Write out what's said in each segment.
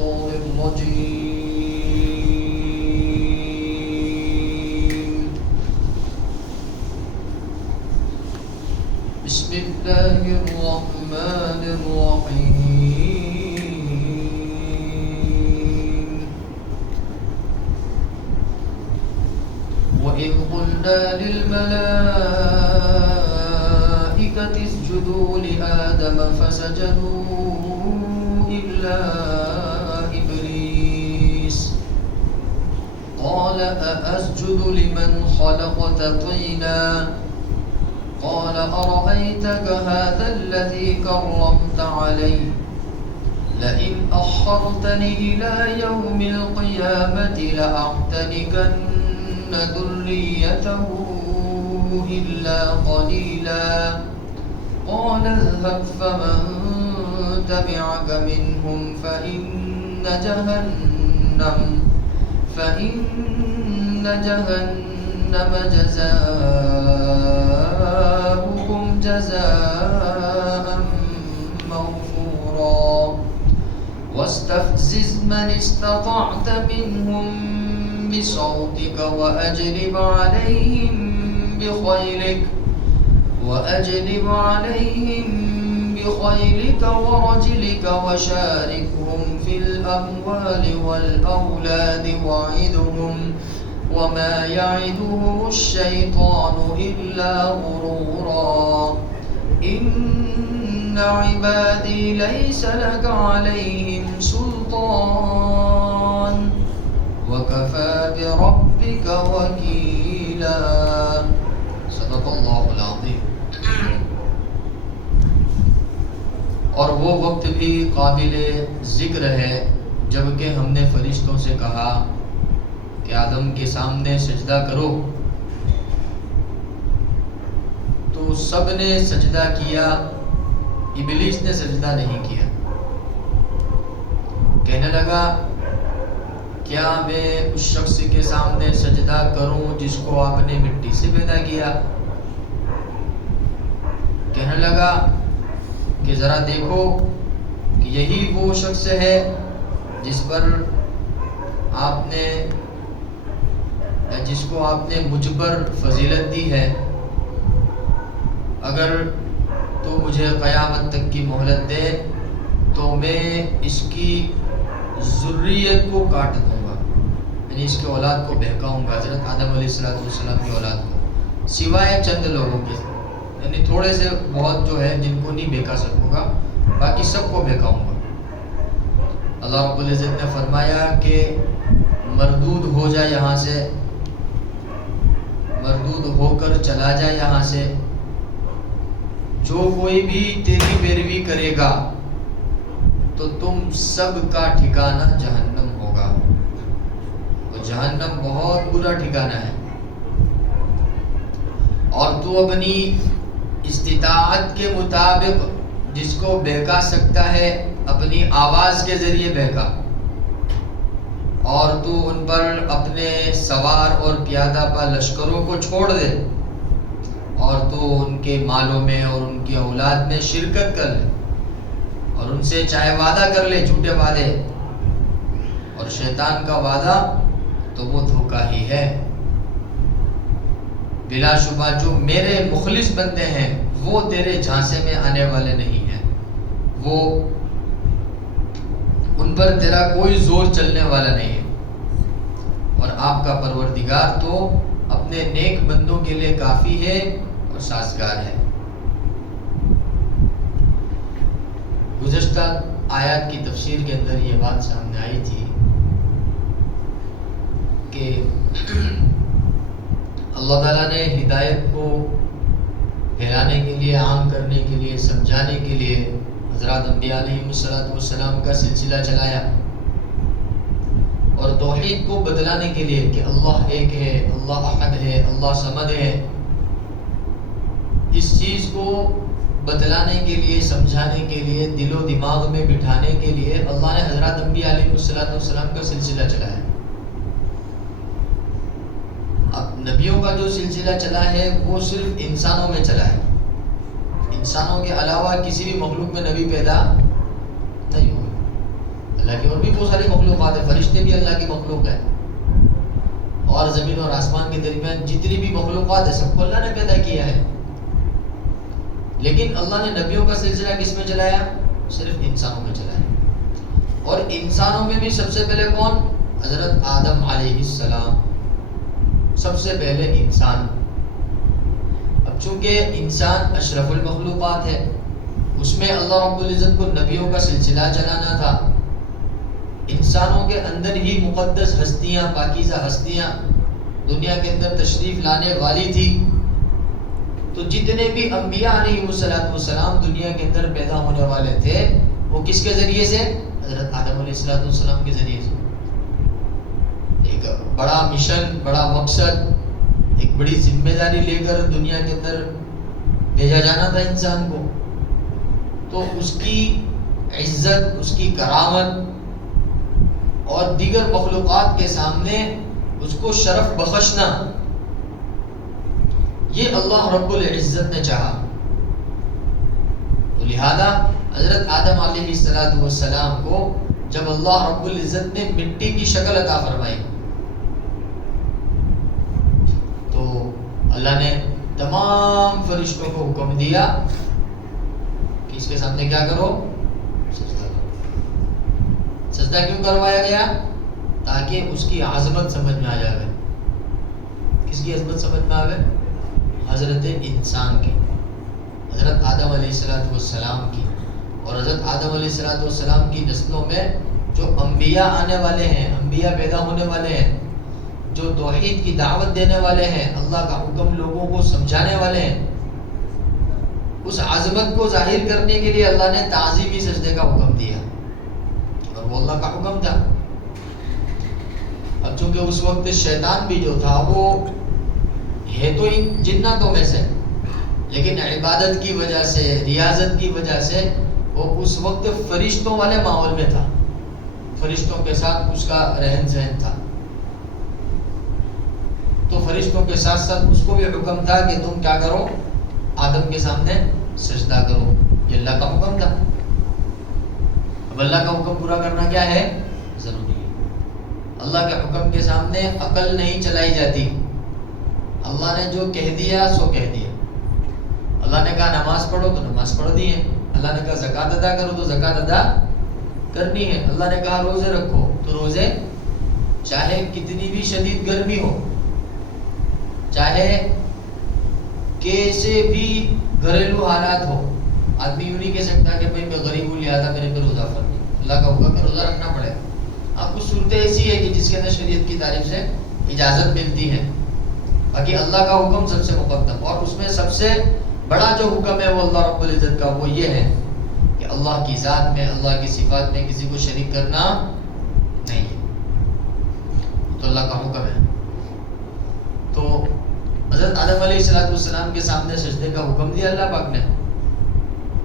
الشيطان الرجيم بسم الله الرحمن الرحيم وإذ قلنا للملائكة اسجدوا لآدم فسجدوا إلا إبليس قال أأسجد لمن خلقت طينا قال أرأيتك هذا الذي كرمت عليه لئن أخرتني إلى يوم القيامة لأحتنكن ذريته إلا قليلا قال اذهب فمن تبعك منهم فإن جهنم جزاؤكم جزاء موفورا واستفزز من استطعت منهم بصوتك وأجلب عليهم بخيلك ورجلك وشاركهم في الأموال والأولاد وعدهم وما يعدهم الشيطان إلا غرورا إن عبادي ليس لك عليهم سلطان وكفى بربك وكيلا صدق اللہ العظیم. اور وہ وقت بھی قابل ذکر ہے جبکہ ہم نے فرشتوں سے کہا کہ آدم کے سامنے سجدہ کرو تو سب نے سجدہ کیا، ابلیس نے سجدہ نہیں کیا. کہنے لگا کیا میں اس شخص کے سامنے سجدہ کروں جس کو آپ نے مٹی سے پیدا کیا؟ کہنے لگا کہ ذرا دیکھو کہ یہی وہ شخص ہے جس کو آپ نے مجھ پر فضیلت دی ہے. اگر تو مجھے قیامت تک کی مہلت دے تو میں اس کی ذریت کو کاٹ دوں گا، یعنی اس کے اولاد کو بہکاؤں گا، حضرت آدم علیہ السلام کی اولاد کو، سوائے چند لوگوں کے، یعنی تھوڑے سے بہت جو ہے جن کو نہیں بہکا سکوں گا، باقی سب کو بہکاؤں گا. اللہ رب العزت نے فرمایا کہ مردود ہو جا یہاں سے، مردود ہو کر چلا جا یہاں سے. جو کوئی بھی تیری پیروی کرے گا تو تم سب کا ٹھکانہ جہنم ہوگا، اور جہنم بہت برا ٹھکانہ ہے. اور تو اپنی استطاعت کے مطابق جس کو بہکا سکتا ہے اپنی آواز کے ذریعے بہکا، اور تو ان پر اپنے سوار اور پیادہ پا لشکروں کو چھوڑ دے، اور تو ان کے مالوں میں اور ان کی اولاد میں شرکت کر لے، اور ان سے چاہے وعدہ کر لے جھوٹے وعدے، اور شیطان کا وعدہ تو وہ دھوکہ ہی ہے. بلا شبہ جو میرے مخلص بندے ہیں وہ تیرے جھانسے میں آنے والے نہیں ہیں، وہ ان پر تیرا کوئی زور چلنے والا نہیں ہے. اور آپ کا پروردگار تو اپنے نیک بندوں کے لیے کافی ہے اور سازگار ہے. گزشتہ آیات کی تفسیر کے اندر یہ بات سامنے آئی تھی کہ اللہ تعالیٰ نے ہدایت کو پھیلانے کے لیے، عام کرنے کے لیے، سمجھانے کے لیے حضرات انبیاء علیہ السلام کا سلسلہ چلایا، اور توحید کو بدلانے کے لیے کہ اللہ ایک ہے، اللہ احد ہے، اللہ صمد ہے، اس چیز کو بتلانے کے لیے، سمجھانے کے لیے، دل و دماغ میں بٹھانے کے لیے اللہ نے حضرات انبیاء علیہ السلام کا سلسلہ چلایا. اب نبیوں کا جو سلسلہ چلا ہے وہ صرف انسانوں میں چلا ہے، انسانوں کے علاوہ کسی بھی مخلوق میں نبی پیدا نہیں ہوئے. اللہ کی اور بھی بہت ساری مخلوقات ہیں، فرشتے بھی اللہ کی مخلوق ہے، اور زمین اور آسمان کے درمیان جتنی بھی مخلوقات ہیں سب کو اللہ نے پیدا کیا ہے. لیکن اللہ نے نبیوں کا سلسلہ کس میں چلایا؟ صرف انسانوں میں چلایا. اور انسانوں میں بھی سب سے پہلے کون؟ حضرت آدم علیہ السلام، سب سے پہلے انسان. اب چونکہ انسان اشرف المخلوقات ہے، اس میں اللہ رب العزت کو نبیوں کا سلسلہ چلانا تھا. انسانوں کے اندر ہی مقدس ہستیاں، پاکیزہ ہستیاں دنیا کے اندر تشریف لانے والی تھی. تو جتنے بھی انبیاء علیہ السلام دنیا کے اندر پیدا ہونے والے تھے وہ کس کے ذریعے سے؟ حضرت آدم علیہ السلام کے ذریعے سے. ایک بڑا مشن، بڑا مقصد، ایک بڑی ذمہ داری لے کر دنیا کے اندر بھیجا جانا تھا انسان کو. تو اس کی عزت، اس کی کرامت اور دیگر مخلوقات کے سامنے اس کو شرف بخشنا، یہ اللہ رب العزت نے چاہا. تو لہذا حضرت آدم علیہ السلام کو جب اللہ رب العزت نے مٹی کی شکل عطا فرمائی تو اللہ نے تمام فرشتوں کو حکم دیا کہ اس کے سامنے کیا کرو؟ سجدہ کرو. سجدہ کیوں کروایا گیا؟ تاکہ اس کی عظمت سمجھ میں آ جائے. کس کی عظمت سمجھ میں آئے؟ حضرت انسان کی، حضرت آدم علیہ السلام کی. اور حضرت آدم علیہ السلام کی نسلوں میں جو انبیاء آنے والے ہیں، انبیاء پیدا ہونے والے ہیں، جو توحید کی دعوت دینے والے ہیں، اللہ کا حکم لوگوں کو سمجھانے والے ہیں، اس عظمت کو ظاہر کرنے کے لیے اللہ نے تعظیمی سجدے کا حکم دیا، اور وہ اللہ کا حکم تھا. اب چونکہ اس وقت شیطان بھی جو تھا وہ ہے تو ان جناتوں میں سے، لیکن عبادت کی وجہ سے، ریاضت کی وجہ سے وہ اس وقت فرشتوں والے ماحول میں تھا، فرشتوں کے ساتھ اس کا رہن سہن تھا. تو فرشتوں کے ساتھ ساتھ اس کو بھی حکم تھا کہ تم کیا کرو؟ آدم کے سامنے سجدہ کرو. یہ اللہ کا حکم تھا. اب اللہ کا حکم پورا کرنا کیا ہے؟ ضروری ہے. اللہ کے حکم کے سامنے عقل نہیں چلائی جاتی. اللہ نے جو کہہ دیا سو کہہ دیا. اللہ نے کہا نماز پڑھو تو نماز پڑھ دی ہے. اللہ نے کہا زکوٰۃ ادا کرو تو زکوٰۃ ادا کرنی ہے. اللہ نے کہا روزے رکھو تو روزے، چاہے کتنی بھی شدید گرمی ہو، چاہے کیسے بھی گھریلو حالات ہو. آدمی یوں نہیں کہہ سکتا کہ بھائی میں غریب ہوں لہٰذا میرے پہ روزہ فرض نہیں. اللہ کا حکم ہے روزہ رکھنا پڑے. آپ کچھ صورتیں ایسی ہے کہ جس کے اندر شریعت کی تعریف سے اجازت ملتی ہے، باقی اللہ کا حکم سب سے مقدم. اور اس میں سب سے بڑا جو حکم ہے وہ اللہ رب العزت کا وہ یہ ہے کہ اللہ کی ذات میں، اللہ کی صفات میں کسی کو شریک کرنا نہیں ہے. تو اللہ کا حکم ہے. تو حضرت آدم علیہ السلام کے سامنے سجدے کا حکم دیا اللہ پاک نے.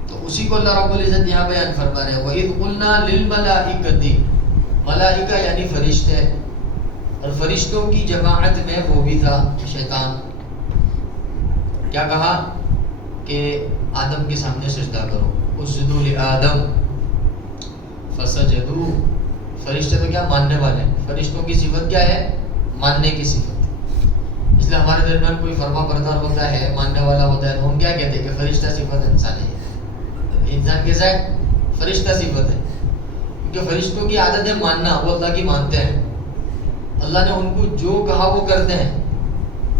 تو اسی کو اللہ رب العزت یہاں بیان فرما رہے ہیں وَإِذْ قُلْنَا لِلْمَلَائِكَةِ، ملائکہ یعنی فرشتے، اور فرشتوں کی جماعت میں وہ بھی تھا شیطان. کیا کہا کہ آدم کے سامنے سجدہ کرو، اسجدوا لآدم فسجدوا. فرشتے تو کیا ماننے والے ہیں. فرشتوں کی صفت کیا ہے؟ ماننے کی صفت. اس لیے ہمارے درمیان کوئی فرما بردار ہوتا ہے، ماننے والا ہوتا ہے، تو ہم کیا کہتے ہیں کہ فرشتہ صفت انسان ہے. انسان کیسا ہے؟ فرشتہ صفت ہے. کیونکہ فرشتوں کی عادت ہے ماننا، وہ اللہ کی مانتے ہیں. اللہ نے ان کو جو کہا وہ کرتے ہیں.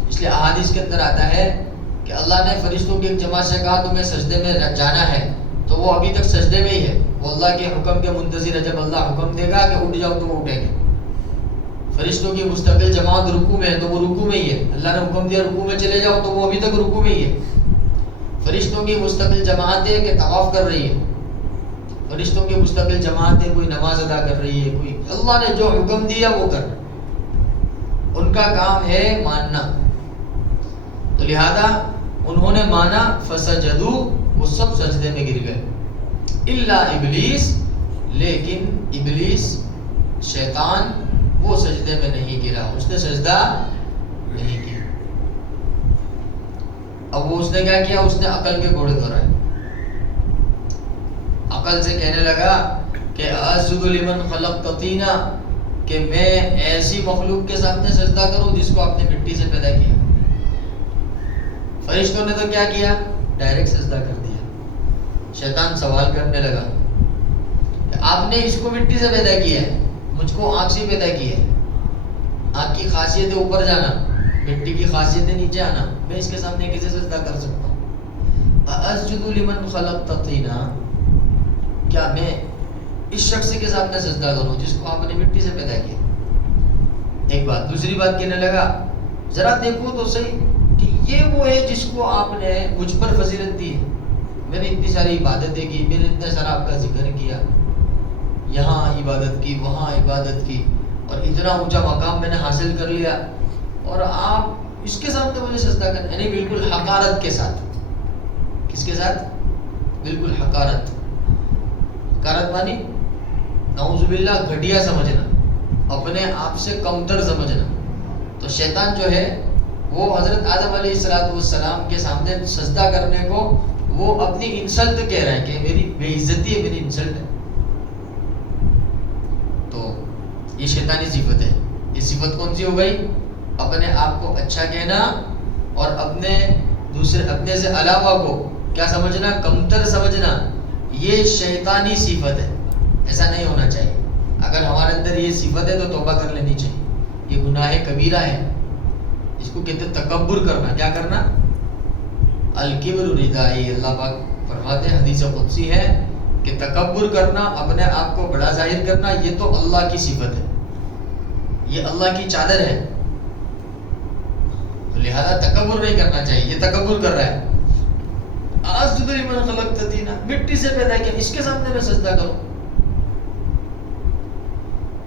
اس لیے احادیث کے اندر آتا ہے کہ اللہ نے فرشتوں کی ایک جماعت سے کہا تمہیں سجدے میں جانا ہے، تو وہ ابھی تک سجدے میں ہی ہے. وہ اللہ کے حکم کے منتظر ہے. جب اللہ حکم دے گا کہ اٹھ جاؤ تو وہ اٹھیں گے. فرشتوں کی مستقل جماعت رکوع میں ہے تو وہ رکوع میں ہی ہے. اللہ نے حکم دیا رکوع میں چلے جاؤ تو وہ ابھی تک رکوع میں ہی ہے. فرشتوں کی مستقل جماعت ہے کہ طواف کر رہی ہے. فرشتوں کی مستقل جماعت ہے کوئی نماز ادا کر رہی ہے، کوئی اللہ نے جو حکم دیا وہ کر. ان کا کام ہے ماننا. تو لہذا انہوں نے مانا فسجدوا، وہ سب سجدے میں گر گئے الا ابلیس، لیکن ابلیس شیطان وہ سجدے میں نہیں گرا، اس نے سجدہ نہیں کیا. اب وہ اس نے کیا کیا؟ اس نے عقل کے گھوڑے دوڑائے. عقل سے کہنے لگا کہ اسجد لمن خلقت طینا، کہ میں ایسی مخلوق کے سامنے سجدہ کروں جس کو آپ نے مٹی سے پیدا کیا. فرشتوں نے تو کیا کیا؟ ڈائریکٹ سجدہ کر دیا. شیطان سوال کرنے لگا کہ آپ نے اس کو مٹی سے پیدا کیا ہے، مجھ کو آنکھ سے پیدا کیا ہے. آنکھ کی خاصیت ہے اوپر جانا، مٹی کی خاصیت ہے نیچے آنا. میں اس کے سامنے کیسے سجدہ کر سکتا ہوں؟ اسجد لمن خلقت طینا، کیا میں اس شخص کے سامنے سجدہ کروں جس کو آپ نے مٹی سے پیدا کیا؟ ایک بات. دوسری بات کہنے لگا ذرا دیکھو تو صحیح کہ یہ وہ ہے جس کو آپ نے مجھ پر فضیلت دی ہے. میں نے اتنی ساری عبادتیں کی، میں نے اتنا سارا آپ کا ذکر کیا، یہاں عبادت کی وہاں عبادت کی، اور اتنا اونچا مقام میں نے حاصل کر لیا، اور آپ اس کے سامنے مجھے سجدہ کریں، یعنی بالکل حقارت کے ساتھ. کس کے ساتھ؟ بالکل حقارت. حقارت مانی نعوذ باللہ گھٹیا سمجھنا، اپنے آپ سے کمتر سمجھنا. تو شیطان جو ہے وہ حضرت آدم علیہ السلام کے سامنے سجدہ کرنے کو وہ اپنی انسلٹ کہہ رہا ہے کہ میری بے عزتی ہے، میری انسلٹ ہے. تو یہ شیطانی صفت ہے. یہ صفت کون سی ہو گئی؟ اپنے آپ کو اچھا کہنا اور اپنے سے علاوہ کو کیا سمجھنا؟ کمتر سمجھنا. یہ شیطانی صفت ہے. ایسا نہیں ہونا چاہیے. اگر ہمارے اندر یہ صفت ہے تو توبہ کر لینی چاہیے. یہ گناہ کبیرہ ہے. اس کو کہتے ہیں تکبر کرنا. کیا کرنا؟ الکبر ردائی. اللہ پاک فرماتے ہیں، حدیث قدسی ہے کہ تکبر کرنا، اپنے آپ کو بڑا ظاہر کرنا، یہ تو اللہ کی صفت ہے، یہ اللہ کی چادر ہے. لہذا تکبر نہیں کرنا چاہیے. یہ تکبر کر رہا ہے. اسجد لمن خلقت طینا، مٹی سے پیدا کیا، اس کے سامنے میں سجدہ کروں.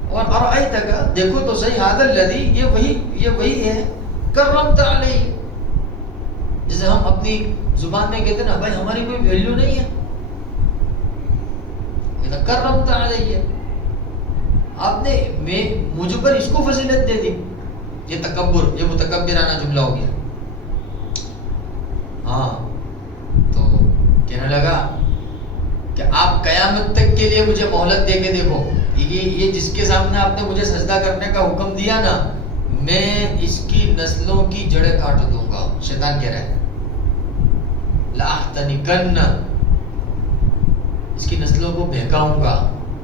اور ارأیتک، دیکھو تو صحیح، ھذا الذی، یہ وہی ہے، کرمت علیہ، جسے ہم اپنی زبان میں کہتے ہیں نا بھائی ہماری کوئی ویلیو نہیں ہے. کرمت علیہ، آپ نے مجھ پر اس کو فضیلت دے دی. یہ تکبر، یہ متکبرانہ جملہ ہو گیا. ہاں، تو کہنے لگا کہ آپ قیامت تک کے لیے مجھے مہلت دے کے دیکھو. یہ جس کے سامنے آپ نے مجھے سجدہ کرنے کا حکم دیا نا، میں اس کی نسلوں کی جڑیں کاٹ دوں گا. شیطان کہہ رہا ہے لَأَحْتَنِكَنَّ، اس کی نسلوں کو بہکاؤں گا،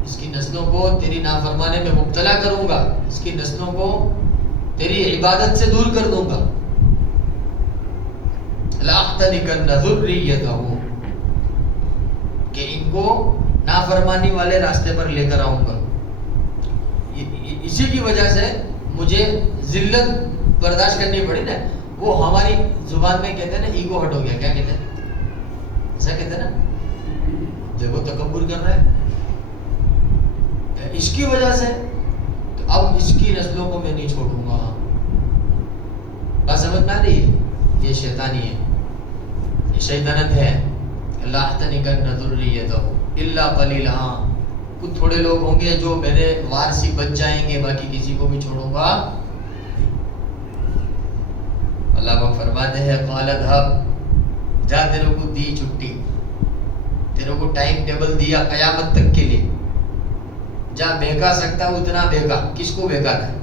اس کی نسلوں کو تیری نافرمانی میں مبتلا کروں گا، اس کی نسلوں کو تیری عبادت سے دور کر دوں گا. لَأَحْتَنِكَنَّ ذُرِّيَّتَهُ، کہ ان کو نافرمانی والے راستے پر لے کر آؤں گا. اسی کی وجہ سے مجھے ذلت برداشت کرنی پڑی نا. وہ ہماری زبان میں کہتے ہیں نا ایگو ہٹ ہو گیا. کیا کہتے ہیں؟ ایسا کہتے ہیں نا، دیکھو تکبر کر رہا ہے. اس کی وجہ سے اب اس کی نسلوں کو میں نہیں چھوڑوں گا. بات سمجھ میں آ رہی ہے؟ یہ شیطانی ہے، یہ شیطنت ہے. لَأَحْتَنِكَنَّ ذُرِّيَّتَهُ إِلَّا قَلِيلًا، کچھ تھوڑے لوگ ہوں گے جو میرے وارثی بچ جائیں گے، باقی کسی کو بھی چھوڑوں گا. اللہ پاک فرماتے ہیں قَالَ اذْهَبْ، جا، تیرے کو دی چھٹی، تیرے کو ٹائم ٹیبل دیا قیامت تک کے لیے. جا، بہکا سکتا اتنا بہکا. کس کو بہکانا ہے؟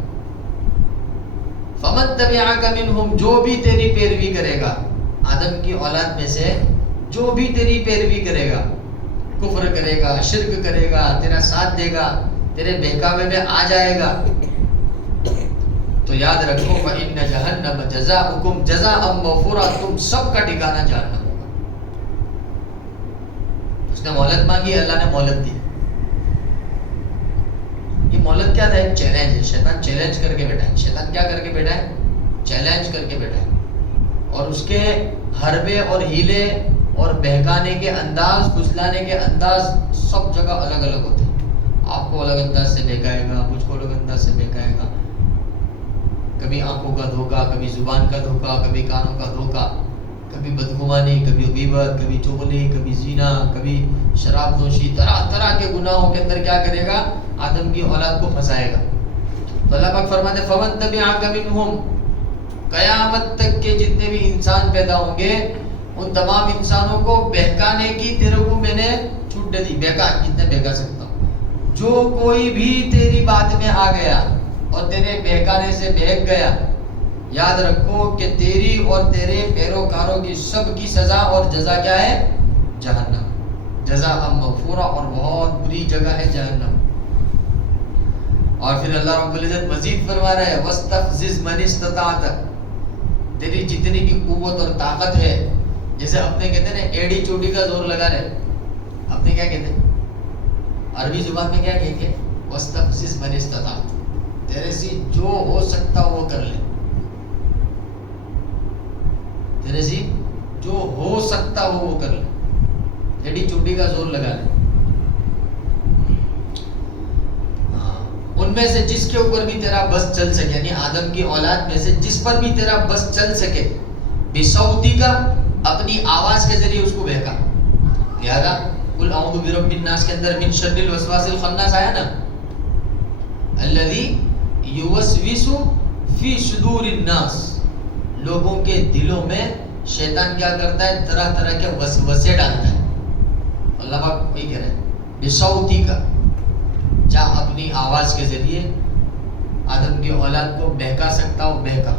فَمَن تَبِعَكَ مِنْهُمْ، جو بھی تیری پیروی کرے گا، آدم کی اولاد میں سے جو بھی تیری پیروی کرے گا، کفر کرے گا، شرک کرے گا، تیرا ساتھ دے گا، تیرے بہکاوے میں آ جائے گا، تو یاد رکھو فَإِنَّ جَهَنَّمَ جَزَاؤُكُمْ جَزَاءً مَوْفُورًا، تم سب کا ٹھکانہ جہنم ہوگا. اس نے مہلت مانگی، اللہ نے مہلت دی. یہ مہلت کیا تھا؟ ایک چیلنج ہے. شیطان چیلنج کر کے بیٹھا ہے. شیطان کیا کر کے بیٹھا ہے؟ چیلنج کر کے بیٹھا ہے. اور اس کے حربے اور ہیلے اور بہکانے کے انداز، کھسلانے کے انداز سب جگہ الگ الگ ہوتے ہیں. آپ کو الگ انداز سے بہکائے گا، مجھ کو الگ انداز سے بہکائے گا. کبھی آنکھوں کا دھوکہ، کبھی زبان کا دھوکہ، کبھی کانوں کا دھوکہ، کبھی بدگمانی، کبھی غیبت، کبھی چغلی، کبھی زنا، کبھی شراب نوشی. طرح طرح کے گناہوں کے اندر کیا کرے گا؟ آدم کی اولاد کو پھنسائے گا. تو اللہ پاک فرماتے ہیں فَمَن تَبِعَكَ مِنْهُمْ، قیامت تک کے جتنے بھی انسان پیدا ہوں گے ان تمام انسانوں کو بہکانے کی تیرے کو میں نے چھوٹ دے دی. بہکا، جتنے بہکا سکتا ہوں. جو کوئی بھی تیری بات میں آ گیا اور تیرے بہکانے سے بہک گیا، یاد رکھو کہ تیری اور تیرے پیروکاروں کی سب کی سزا اور جزا کیا ہے؟ جہنم۔ جزا مغفورہ، اور بہت بری جگہ ہے جہنم۔ اور پھر اللہ رب العزت مزید فرما رہا ہے وَاسْتَفْزِزْ مَنِ اسْتَطَعْتَ، تیری جتنی بھی قوت اور طاقت ہے، جیسے اپنے کہتے ہیں نا ایڑی چوٹی کا زور لگا رہے، اپنے کیا کہتے ہیں عربی زبان میں کیا کہیں گے؟ وَاسْتَفْزِزْ مَنِ اسْتَطَعْتَ، تیرے سے جو ہو سکتا وہ کر لے، تیرے سے جو ہو سکتا وہ کر لے، ایڑی چوٹی کا زور لگا لے۔ ان میں سے جس کے اوپر بھی تیرا بس چل سکے، یعنی آدم کی اولاد میں سے جس پر بھی تیرا بس چل سکے، بصوتی کا، اپنی آواز کے ذریعے اس کو بہکا۔ لہذا قل اعوذ برب الناس کے اندر من شر الوسواس الخناس آیا نا، الذی یوسوس فی صدور الناس، لوگوں کے دلوں میں شیطان کیا کرتا ہے؟ طرح طرح کے وسوسے ڈالتا ہے۔ اللہ پاک وہی کہہ رہے ہیں بصوتی کا، جا اپنی آواز کے ذریعے آدم کی اولاد کو بہکا سکتا ہو بہکا۔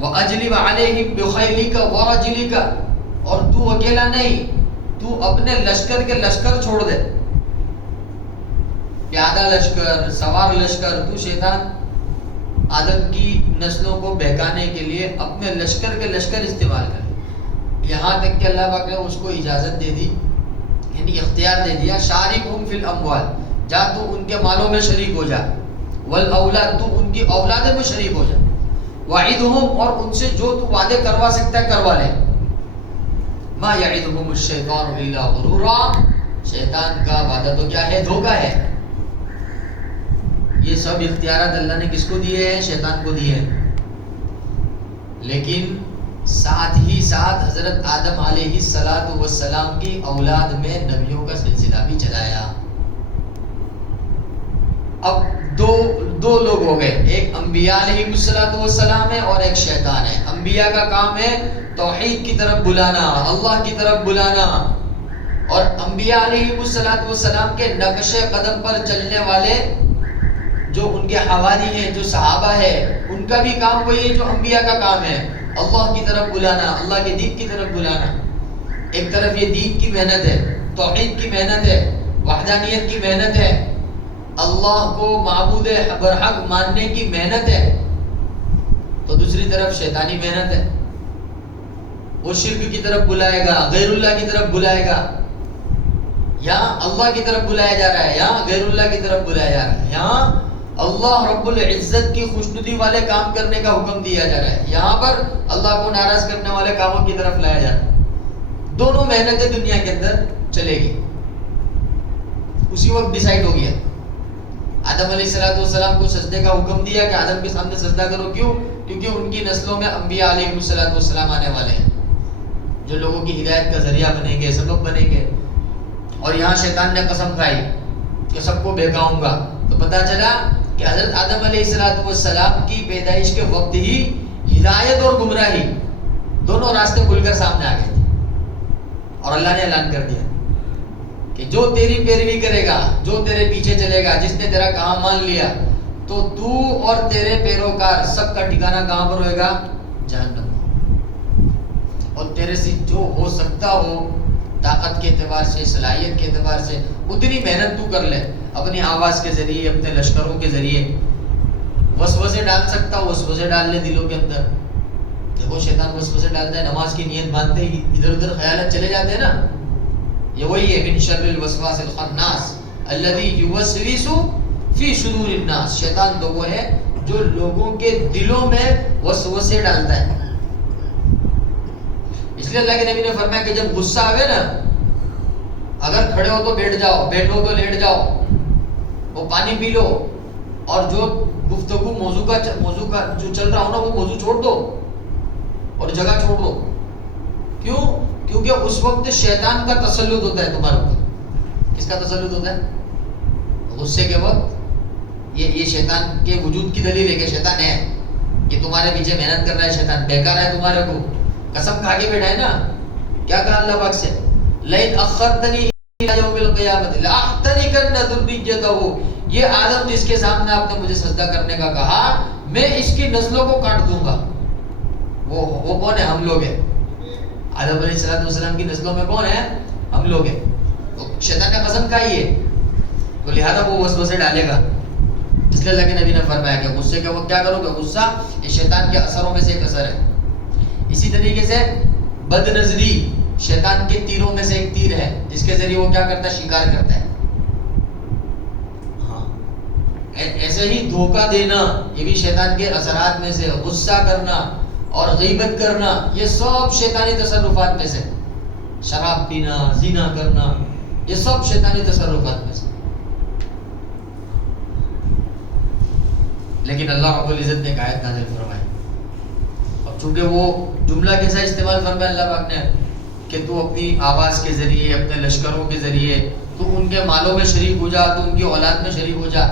وَأَجْلِبْ عَلَيْهِمْ بِخَيْلِكَ وَرَجِلِكَ، اور تو اکیلا نہیں، تو اپنے لشکر کے لشکر چھوڑ دے، پیادہ لشکر، سوار لشکر، تو شیطان آدم کی نسلوں کو بہکانے کے لیے اپنے لشکر کے لشکر استعمال کر، یہاں تک کہ اللہ پاک نے اس کو اجازت دے دی، یعنی اختیار دے دیا، شارکہم فی الاموال، جا تو ان کے مالوں میں شریک ہو جا، والاولاد، تو ان کی اولادیں میں شریک ہو جا، وعدہم، اور ان سے جو تو وعدے کروا سکتا ہے کروا لے، ما یعدہم الشیطان الا غرورا، شیطان کا وعدہ تو کیا ہے؟ دھوکہ ہے۔ یہ سب اختیارات اللہ نے کس کو دیے ہیں؟ شیطان کو دیے ہیں۔ لیکن ساتھ ہی ساتھ حضرت آدم علیہ السلام کی اولاد میں نبیوں کا سلسلہ بھی چلایا۔ اب دو لوگ ہو گئے، ایک انبیاء علیہ السلام ہے اور ایک شیطان ہے۔ انبیاء کا کام ہے توحید کی طرف بلانا، اللہ کی طرف بلانا، اور انبیاء علیہ السلام کے نقش قدم پر چلنے والے جو ان کے حواری ہیں، جو صحابہ ہے، ان کا بھی کام وہی ہے جو انبیاء کا کام ہے، اللہ کی طرف بلانا، اللہ کے دین کی طرف بلانا۔ ایک طرف یہ دین کی محنت ہے، توحید کی محنت ہے، وحدانیت کی محنت ہے، اللہ کو معبود برحق ماننے کی محنت ہے، تو دوسری طرف شیطانی محنت ہے، وہ شرک کی طرف بلائے گا، غیر اللہ کی طرف بلائے گا۔ یہاں اللہ کی طرف بلایا جا رہا ہے، یہاں غیر اللہ کی طرف بلایا جا رہا ہے، یہاں اللہ رب العزت کی خوشنودی والے کام کرنے کا حکم دیا جا رہا ہے، یہاں پر اللہ کو ناراض کرنے والے کاموں کی طرف لایا جا رہا ہے۔ دونوں محنتیں دنیا کے اندر چلے گی۔ اسی وقت ڈیسائیڈ ہو گیا، آدم علیہ السلام کو سجدے کا حکم دیا کہ آدم کے سامنے سجدہ کرو، کیوں؟ کیونکہ ان کی نسلوں میں انبیاء علیہ السلام آنے والے ہیں جو لوگوں کی ہدایت کا ذریعہ بنیں گے، سبب بنیں گے۔ اور یہاں شیطان نے قسم کھائی کہ سب کو بہکاؤں گا، تو پتہ چلا کہ حضرت آدم علیہ السلام کی پیدائش کے وقت ہی ہدایت اور گمراہی دونوں راستے کھل کر سامنے آ گئے تھے، اور اللہ نے اعلان کر دیا کہ جو تیری پیروی کرے گا، جو تیرے پیچھے چلے گا، جس نے تیرا کام مان لیا، تو تو اور تیرے پیروکار سب کا ٹھکانہ کہاں پر ہوئے گا؟ جہنم۔ اور تیرے سے جو ہو سکتا ہو طاقت کے اعتبار سے، صلاحیت کے اعتبار سے، اتنی محنت تو کر لے، اپنی آواز کے ذریعے، اپنے لشکروں کے ذریعے وسوسے ڈال سکتا ہو، وسوسے ڈال لے دلوں کے اندر۔ دیکھو شیطان وسوسے ڈالتا ہے، نماز کی نیت باندھتے ہی ادھر ادھر خیالات چلے جاتے ہیں نا، یہ وہی ہے من شر الوسواس الخناس الذی یوسوس فی صدور الناس۔ شیطان تو وہ ہے جو لوگوں کے دلوں میں وسوسے ڈالتا ہے۔ اس لیے اللہ کے نبی نے فرمایا کہ جب غصہ آئے نا، اگر کھڑے ہو تو بیٹھ جاؤ، بیٹھو تو لیٹ جاؤ، وہ پانی پی لو، اور جو گفتگو موضوع کا جو چل رہا ہو نا، وہ موضوع چھوڑ دو اور جگہ چھوڑ دو۔ کیوں؟ کیونکہ اس وقت شیطان کا تسلط ہوتا ہے تمہارے اوپر۔ کس کا تسلط ہوتا ہے؟ غصے کے وقت یہ شیطان کے وجود کی دلیل ہے کہ شیطان ہے، کہ تمہارے پیچھے محنت کر رہا ہے، شیطان بہکا رہا ہے تمہارے کو، قسم کھا کے بیٹھا ہے نا۔ کیا کہا اللہ پاک سے؟ لئن اخرتنی یوم القیامت لاحترقن ذریتہ، یہ آدم جس کے سامنے آپ نے مجھے سجدہ کرنے کا کہا، میں اس کی نسلوں کو کاٹ دوں گا. وہ کون ہے؟ ہم لوگ ہیں. آدم علیہ السلام کی نسلوں میں کون ہے؟ ہم لوگ ہیں. تو شیطان نے قسم کھائی ہے، تو لہذا وہ وسوسے ڈالے گا. اس لیے اللہ کے نبی نے فرمایا کہ غصے کے وقت کیا کرو گے؟ غصہ یہ شیطان کے اثروں میں سے ایک اثر ہے. اسی طریقے سے بد نظری شیطان کے تیروں میں سے ایک تیر ہے، جس کے ذریعے وہ کیا کرتا ہے؟ شکار کرتا ہے. ہاں ایسے ہی دھوکہ دینا یہ بھی شیطان کے اثرات میں سے. غصہ کرنا اور غیبت کرنا یہ سب شیطانی تصرفات میں سے. شراب پینا، زنا کرنا، یہ سب شیطانی تصرفات میں سے. لیکن اللہ رب العزت نے ایک آیت نازل فرمائی، اور چونکہ وہ جملہ کیسا استعمال فرمایا اللہ پاک نے کہ تو اپنی آواز کے ذریعے، اپنے لشکروں کے ذریعے تو ان کے مالوں میں شریک ہو جا، تو ان کی اولاد میں شریک ہو جا.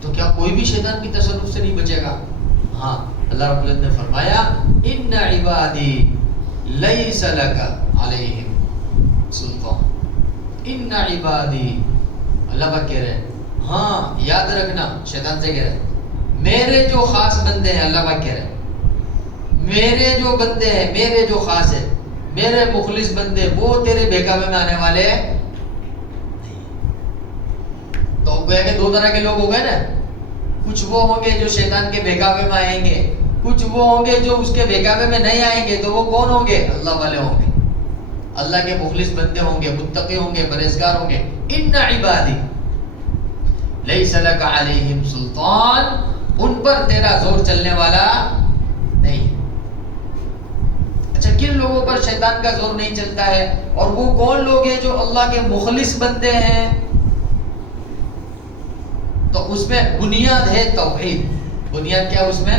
تو کیا کوئی بھی شیطان کی تصرف سے نہیں بچے گا؟ ہاں اللہ رب العزت نے فرمایا ان عبادی لیس لک علیہم سلطان. ان عبادی، اللہ پاک کہہ رہے ہیں ہاں یاد رکھنا، شیطان سے کہہ رہے ہیں میرے جو خاص بندے ہیں. اللہ پاک کہہ رہے ہیں میرے جو بندے ہیں، میرے جو خاص ہیں، میرے مخلص بندے، وہ تیرے بہکاوے میں آنے والے نہیں. تو گویا کہ دو طرح کے لوگ ہو گئے نا. کچھ وہ ہوں گے جو شیطان کے بہکاوے میں آئیں گے، کچھ وہ ہوں گے جو اس کے بہکاوے میں نہیں آئیں گے. تو وہ کون ہوں گے؟ اللہ والے ہوں گے، اللہ کے مخلص بندے ہوں گے، متقی ہوں گے، پرہیزگار ہوں گے. ان عبادی لیس لک علیہم سلطان، ان پر تیرا زور چلنے والا نہیں. اچھا کن لوگوں پر شیطان کا زور نہیں چلتا ہے؟ اور وہ کون لوگ ہیں جو اللہ کے مخلص بندے ہیں؟ تو اس میں بنیاد ہے توحید. بنیاد کیا اس میں؟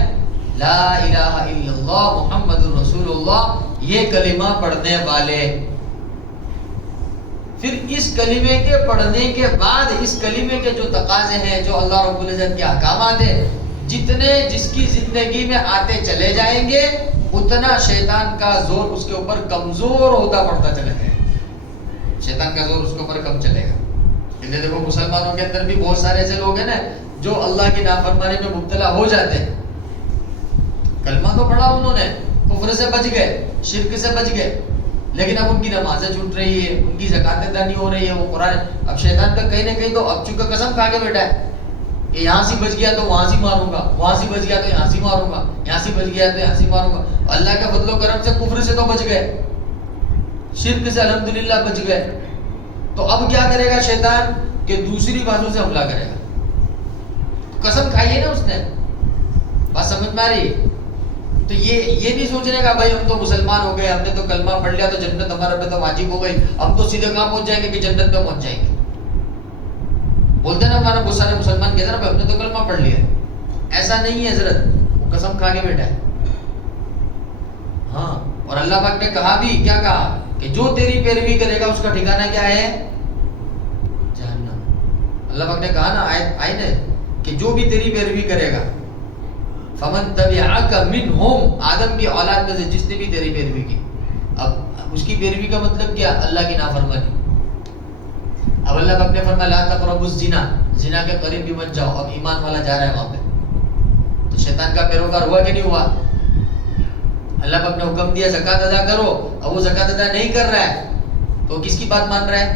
لا الہ الا اللہ محمد رسول اللہ، یہ کلمہ پڑھنے والے. پھر اس کلمے کے پڑھنے کے بعد اس کلمے کے جو تقاضے ہیں، جو اللہ رب العزت کے احکامات ہیں، جتنے جس کی زندگی میں آتے چلے جائیں گے، اتنا شیطان کا زور اس کے اوپر کمزور ہوتا پڑتا چلے گا. شیطان کا زور اس کے اوپر کم چلے گا. اسے دیکھو مسلمانوں کے اندر بھی بہت سارے ایسے لوگ ہیں نا جو اللہ کی نافرمانی میں مبتلا ہو جاتے ہیں. کلمہ تو پڑھا انہوں نے، کفر سے بچ گئے، شرک سے بچ گئے، لیکن اب ان کی نمازیں چھوٹ رہی ہے، ان کی زکات ادا نہیں ہو رہی ہے، وہ قرآن. اب شیطان کا کہیں نہ کہیں تو اب چونکہ قسم کھا کے بیٹھا ہے کہ یہاں سے بچ گیا تو وہاں سے ماروں گا، وہاں سے بچ گیا تو یہاں سے ماروں گا، یہاں سے بچ گیا تو یہاں سے ماروں گا. اللہ کے فضل و کرم سے کفر سے تو بچ گئے، شرک سے الحمدللہ بچ گئے. تو اب کیا کرے گا شیطان کہ دوسری باتوں سے حملہ کرے گا. قسم کھائی ہے نا اس نے، بات سمجھ میں آ رہی ہے؟ تو یہ نہیں سوچنے کا بھائی ہم تو مسلمان ہو گئے، ہم نے تو کلمہ پڑھ لیا تو جنت ہمارے پہ تو واجب ہو گئی، ہم تو سیدھے کہاں پہنچ جائیں گے کہ جنت پہ پہنچ جائیں گے. بولتے نا ہمارا بہت سارے مسلمان کہتے ہیں نا ہم نے تو کلمہ پڑھ لیا. ایسا نہیں ہے حضرت، وہ قسم کھا کے بیٹھا ہے. ہاں اور اللہ پاک نے کہا بھی، کیا کہا کہ جو تیری پیروی کرے گا اس کا ٹھکانہ کیا ہے؟ جہنم. اللہ پاک نے کہا نا آیت آئی نا کہ جو بھی تیری پیروی کرے گا، فمن تبعک منہم، آدم کی اولاد میں سے جس نے بھی تیری پیروی کی. اب اس کی پیروی کا مطلب کیا؟ اللہ کی نافرمانی. اب اللہ پاک نے فرمایا لا تقربوا الزنا، زنا کے قریب بھی مت جاؤ. اب ایمان والا جا رہا ہے وہاں پہ، تو شیطان کا پیروکار ہوا کہ نہیں ہوا؟ اللہ پاک نے حکم دیا زکات ادا کرو، اب وہ زکات ادا نہیں کر رہا ہے تو کس کی بات مان رہا ہے؟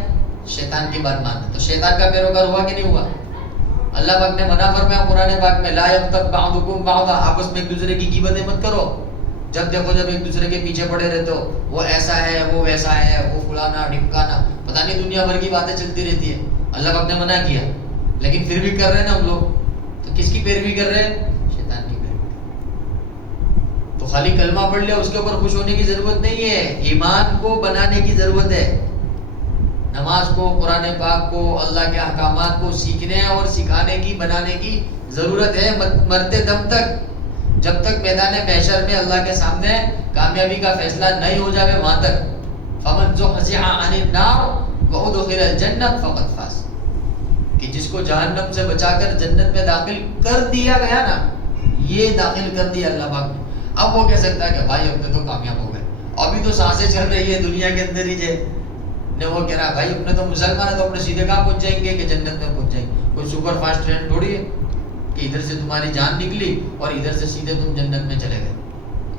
شیطان کی بات مان رہا ہے. تو شیطان کا پیروکار ہوا کہ نہیں ہوا؟ اللہ پاک نے منع فرمایا قرآن پاک میں لا یغتب بعضکم بعضا، آپس میں ایک دوسرے کی غیبتیں مت کرو. جب دیکھو جب ایک دوسرے کے پیچھے پڑے رہتے ہو، وہ ایسا ہے، وہ ویسا ہے، وہ فلانا ڈھمکانا، پتہ نہیں دنیا بھر کی باتیں چلتی رہتی ہے. اللہ پاک نے منع کیا لیکن پھر بھی کر رہے ہیں نا ہم لوگ. تو کس کی پیروی کر رہے ہیں؟ شیطان کی پیروی. تو خالی کلمہ پڑھ لیا اس کے اوپر خوش ہونے کی ضرورت نہیں ہے، ایمان کو بنانے کی ضرورت ہے. نماز کو، قرآن پاک کو، اللہ کے احکامات کو سیکھنے اور سکھانے کی، بنانے کی ضرورت ہے مرتے دم تک. جب تک میدان محشر میں اللہ کے سامنے کامیابی کا فیصلہ نہیں ہو جائے وہاں تک. فمن زحزح عن النار وادخل الجنہ فقد فاز، کہ جس کو جہنم سے بچا کر جنت میں داخل کر دیا گیا نا، یہ داخل کر دیا اللہ پاک نے. اب وہ کہہ سکتا ہے کہ بھائی اب تو کامیاب ہو گئے، ابھی تو سانسیں چل رہی ہے دنیا کے اندر ہی. نے وہ کہہ رہا بھائی اپنے تو مسلمان ہے تو اپنے سیدھے کہاں پہنچ جائیں گے کہ جنت میں پہنچ جائیں گے؟ کوئی سپر فاسٹ ٹرین تھوڑی ہے کہ ادھر سے تمہاری جان نکلی اور ادھر سے سیدھے تم جنت میں چلے گئے.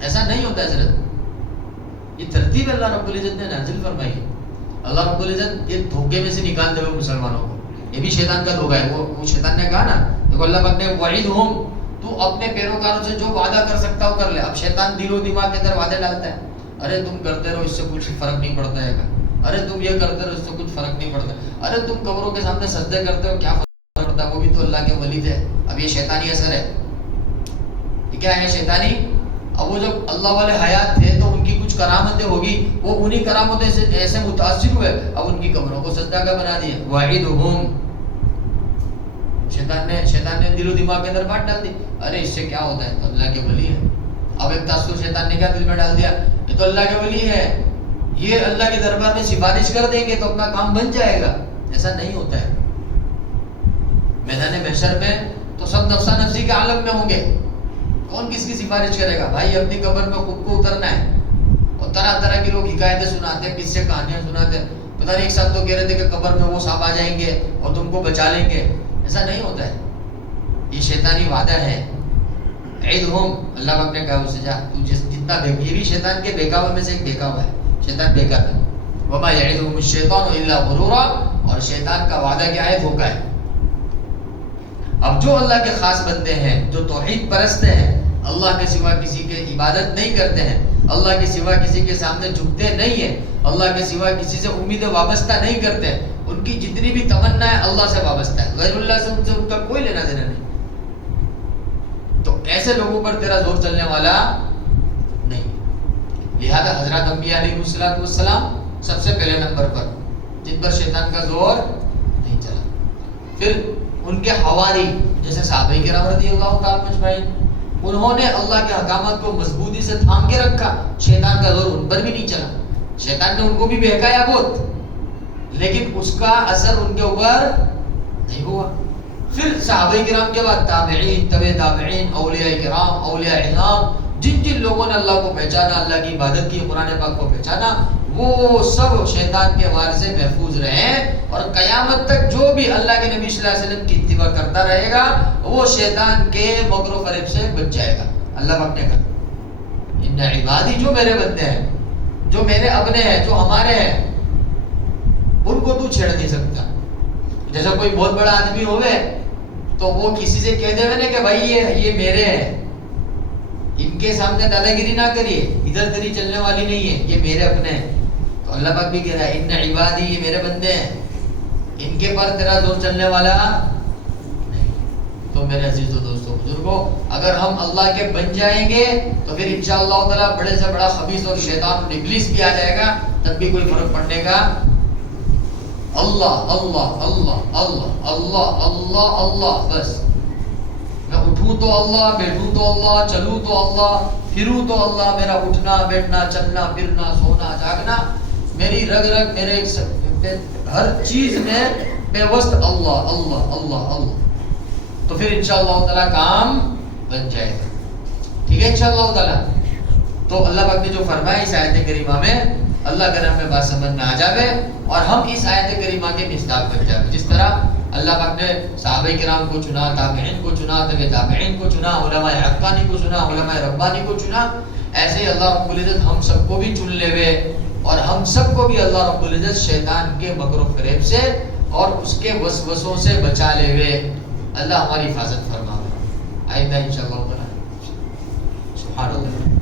ایسا نہیں ہوتا حضرت. یہ ترتیب اللہ رب العزت نے نازل فرمائی ہے. اللہ رب العزت یہ دھوکے میں سے نکال دے ہوئے مسلمانوں کو. یہ بھی شیطان کا دھوکہ ہے. وہ شیطان نے کہا نا دیکھو اللہ پاک نے وعیدہم، تو اپنے پیروکاروں سے جو وعدہ کر سکتا ہو کر لے. اب شیطان دل و دماغ کے اندر وعدے ڈالتا ہے. ارے تم کرتے رہو اس سے کچھ فرق نہیں پڑتا ہے. ارے تم یہ کرتے رہو اس سے کچھ فرق نہیں پڑتا. ارے تم قبروں کے سامنے سجدے کرتے ہو کیا فرق پڑتا ہے، وہ بھی تو اللہ کے ولی تھے. اب یہ شیطانی اثر ہے. یہ کیا ہے شیطانی؟ اب وہ جب اللہ والے حیات تھے تو ان کی کچھ کرامتیں ہوگی، وہ انہی کرامتیں سے ایسے متاثر ہوئے، اب ان کی قبروں کو سجدہ کا بنا دیا. وعیدہم، شیطان نے دل و دماغ کے اندر بات ڈال دی. ارے اس سے کیا ہوتا ہے، تو اللہ کے ولی ہے. اب ایک تاثر شیطان نے کیا دل میں ڈال دیا، یہ تو اللہ کے ولی ہے، یہ اللہ کے دربار میں سفارش کر دیں گے تو اپنا کام بن جائے گا. ایسا نہیں ہوتا ہے. میدان محشر میں تو سب نفسا نفسی کے عالم میں ہوں گے. کون کس کی سفارش کرے گا؟ بھائی اپنی قبر میں خود کو اترنا ہے. اور طرح طرح کی لوگ حکایتیں سناتے ہیں، قصے کہانیاں سناتے ہیں. پتہ نہیں ایک ساتھ تو کہہ رہے تھے کہ قبر میں وہ صاحب آ جائیں گے اور تم کو بچا لیں گے. ایسا نہیں ہوتا ہے. یہ شیطانی وعدہ ہے. عیدہم، اللہ پاک نے کہا اسے جا تو جتنا یہ بھی شیطان کے بہکاوے میں سے ایک بہکاوا ہے. شیطان بہکاتا ہے. وما یعدہم الشیطان الا غرورا، اور شیطان کا وعدہ کیا ہے؟ دھوکہ ہے. اب جو اللہ کے خاص بندے ہیں، جو توحید پرست ہیں، اللہ کے سوا کسی کے عبادت نہیں کرتے ہیں، اللہ کے سوا کسی کے سامنے جھکتے نہیں ہیں، اللہ کے سوا کسی سے امید وابستہ نہیں کرتے، ان کی جتنی بھی تمنا ہے اللہ سے وابستہ ہے. غیر اللہ سے ان کا کوئی لینا دینا نہیں. تو ایسے لوگوں پر تیرا زور چلنے والا نہیں. لہذا حضرات انبیاء علیہ السلام سب سے پہلے نمبر پر جن پر شیطان کا زور نہیں چلا. پھر ان کے حواری جیسے صحابہ کرام رضی اللہ تعالیٰ اجمعین، انہوں نے اللہ کے احکامات کو مضبوطی سے تھام کے رکھا. شیطان کا زور ان پر بھی نہیں چلا. شیطان نے ان کو بھی بہکایا بہت، لیکن اس کا اثر ان کے اوپر نہیں ہوا. پھر صحابہ کرام کے بعد تابعین، تبع تابعین، اولیاء کرام، اولیاء اعلام، جن جن لوگوں نے اللہ کو پہچانا، اللہ کی عبادت کی، قرآن پاک کو پہچانا، وہ سب شیطان کے وار سے محفوظ رہے. اور قیامت تک جو بھی اللہ کے نبی صلی اللہ علیہ وسلم کی اتباع کرتا رہے گا وہ شیطان کے مکر و فریب سے بچ جائے گا. اللہ پاک نے کہا ان عبادی، جو میرے بندے ہیں، جو میرے اپنے ہیں، جو ہمارے ہیں، ان کو تو چھیڑ نہیں سکتا. جیسا کوئی بہت بڑا آدمی ہوئے تو وہ کسی سے کہہ دے نا کہ بھائی یہ میرے ہیں، ان کے سامنے دادا گیری نہ کریے، ادھر تیری چلنے والی نہیں ہے، یہ میرے اپنے ہیں. تو اللہ پاک بھی کہہ رہا ہے ان عبادی، یہ میرے بندے ہیں، ان کے پر تیرا زور چلنے والا نہیں. تو میرے عزیز و دوستو بزرگوں، اگر ہم اللہ کے بن جائیں گے تو پھر انشاءاللہ تعالی بڑے سے بڑا خبیث اور شیطان اور ابلیس بھی آ جائے گا، تب بھی کوئی فرق پڑنے کا. اللہ اللہ اللہ اللہ اللہ اللہ اللہ، بس میں اٹھوں تو اللہ، بیٹھوں تو اللہ، چلوں تو اللہ، پھروں تو اللہ. میرا اٹھنا بیٹھنا چلنا پھرنا سونا جاگنا، میری رگ رگ، میرے ہر چیز میں بے وسط اللہ اللہ اللہ اللہ. تو پھر انشاءاللہ تعالی کام بن جائے گا. ٹھیک ہے انشاءاللہ تعالی. تو اللہ پاک نے جو فرمایا اس آیت کریمہ میں، اللہ کرے ہمیں بات سمجھ میں آ جاوے اور ہم اس آیت کریمہ کے مصداق بن جاوے. جس طرح اللہ پاک نے صحابہ کرام کو چنا، تابعین کو چنا، تبع تابعین کو چنا، علماء حقانی کو چنا، علماء ربانی کو چنا، ایسے ہی اللہ رب العزت ہم سب کو بھی چن لے وے اور ہم سب کو بھی اللہ رب العزت شیطان کے مکر و فریب سے اور اس کے وسوسوں سے بچا لے وے. اللہ ہماری حفاظت فرماوے. آئندہ انشاءاللہ سبحان اللہ.